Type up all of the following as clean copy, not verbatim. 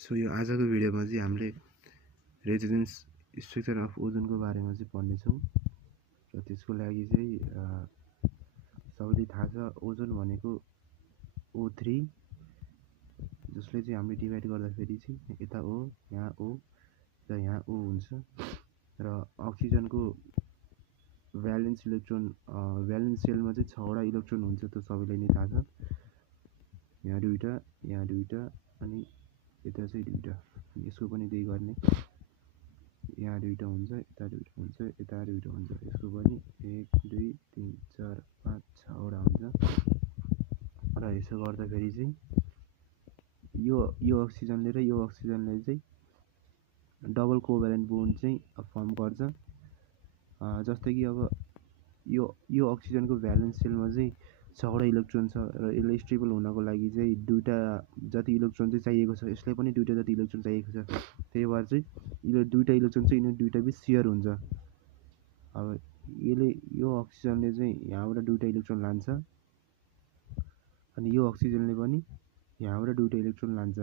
So यो आजको भिडियोमा चाहिँ हामीले रेजिडेन्स स्ट्रक्चर अफ ओजोनको बारेमा चाहिँ पढ्नेछौँ र त्यसको लागि चाहिँ सबैलाई थाहा छ ओजोन भनेको O3 जसले चाहिँ हामीले डिभाइड गर्दाखेरि चाहिँ यता O यहाँ O र यहाँ O हुन्छ र अक्सिजनको भ्यालेन्स इलेक्ट्रोन भ्यालेन्स सेलमा चाहिँ 6 वटा इलेक्ट्रोन हुन्छ त्यो सबैलाई नै थाहा छ। यहाँ दुईटा अनि यता चाहिँ दुईटा, यसको पनि त्यही गर्ने, यहाँ दुईटा हुन्छ यता दुईटा हुन्छ यता दुईटा हुन्छ, यसको पनि 1 2 3 4 5 6 वटा हुन्छ र यसो गर्दाखेरि चाहिँ यो अक्सिजनले र यो अक्सिजनले चाहिँ डबल कोभ्यालेन्ट बोन्ड चाहिँ फर्म गर्छ। जस्तै कि अब यो अक्सिजनको भ्यालेन्स सेलमा चाहिँ 6 वटा इलेक्ट्रोन छ र यसले स्टेबल हुनको लागि चाहिँ दुईटा जति इलेक्ट्रोन चाहिँ चाहिएको छ, यसलाई पनि दुईटा जति इलेक्ट्रोन चाहिएको छ। त्यही भएर चाहिँ यो दुईटा इलेक्ट्रोन चाहिँ यिनीहरू दुईटा बिच सेयर हुन्छ। अब यो अक्सिजनले चाहिँ यहाँबाट दुईटा इलेक्ट्रोन लान्छ अनि यो अक्सिजनले पनि यहाँबाट दुईटा इलेक्ट्रोन लान्छ।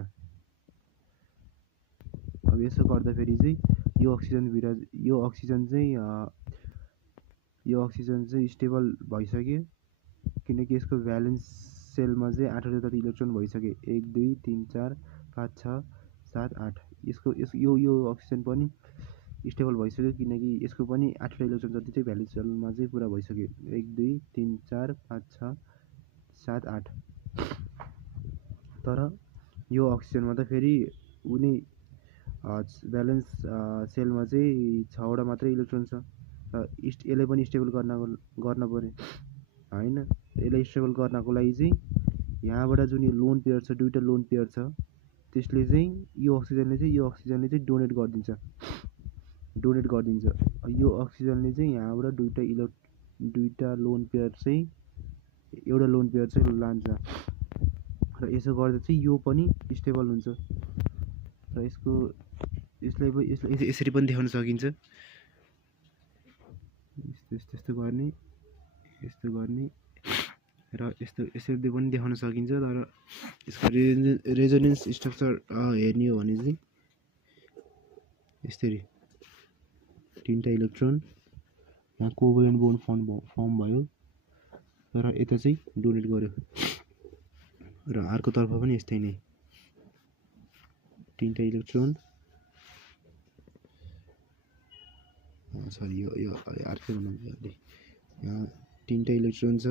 अब यसो गर्दाखेरि चाहिँ यो अक्सिजन चाहिँ स्टेबल भइसक्यो किनकि यसको भ्यालेन्स सेलमा चाहिँ 8 वटा जति इलेक्ट्रोन भइसक्यो। 1 2 3 4 5 6 7 8 यो अक्सिजन पनि स्टेबल भइसक्यो किनकि यसको पनि 8 वटा इलेक्ट्रोन जति चाहिँ भ्यालेन्स सेलमा चाहिँ पुरा भइसक्यो। 1 2 3 4 5 6 7 8। तर यो अक्सिजनमा त फेरि उनी भ्यालेन्स सेलमा चाहिँ 6 वटा मात्रै इलेक्ट्रोन छ र यसले पनि स्टेबल गर्न पर्यो हैन। यसलाई स्टेबल गर्नको लागि चाहिँ यहाँबाट जुन यो लोन पेयर छ, दुईटा लोन पेयर छ, त्यसले चाहिँ यो अक्सिजनले चाहिँ डोनेट गरिदिन्छ। यो अक्सिजनले चाहिँ यहाँबाट दुईटा लोन पेयर चाहिँ एउटा लोन पेयर चाहिँ लान्छ र यसो गर्दा चाहिँ यो पनि स्टेबल हुन्छ र यसलाई यसरी पनि देखाउन सकिन्छ। यस्तो गर्ने र यसरी पनि देखाउन सकिन्छ। तर यसको रेजोनेन्स स्ट्रक्चर हेर्ने हो भने चाहिँ यसरी तीनटा इलेक्ट्रोन यहाँ कोभ्यालेन्ट बोन्ड फर्म भयो र यता चाहिँ डोनेट गर्यो र अर्कोतर्फ पनि यस्तै नै तीनटा इलेक्ट्रोन सरी यो अर्कै हुनु यहाँ तीनटा इलेक्ट्रोन छ